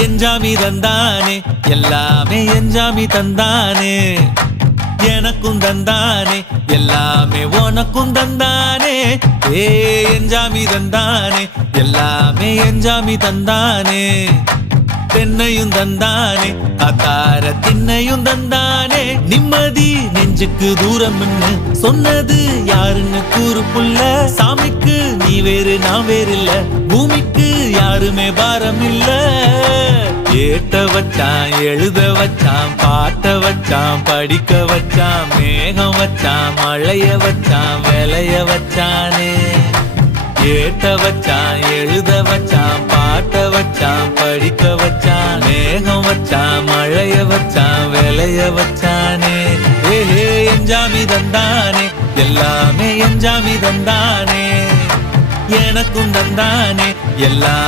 எஞ்சாமி தந்தானே எல்லாமே எஞ்சாமி தந்தானே எனக்கும் தந்தானே எல்லாமே உனக்கும் தந்தானே ஏ எஞ்சாமி தந்தானே எல்லாமே எஞ்சாமி தந்தானே தென்னையும் தந்தானே அத்தார திண்ணையும் தந்தானே நிம்மதி நெஞ்சுக்கு தூரம் சொன்னது யாருன்னு கூறு புள்ள சாமிக்கு நீ வேறு நான் வேறு இல்ல பூமிக்கு யாருமே பாரம் இல்ல ஏத்த வச்சான் எழுத வச்சான் பாட்ட வச்சான் படிக்க வச்சான் மேகம் வச்சான் மழைய வச்சான் விளைய வச்சானே ஏத்த வச்சான் எழுத வச்சான் பாட்ட வச்சான் படிக்க வச்சான் மேகம் வச்சான் மழைய வச்சான் விளைய வச்சானே ஏஹே எஞ்சாமி தந்தானே எல்லாமே எஞ்சாமி தந்தானே எனக்கும் தந்தானே எல்லாம்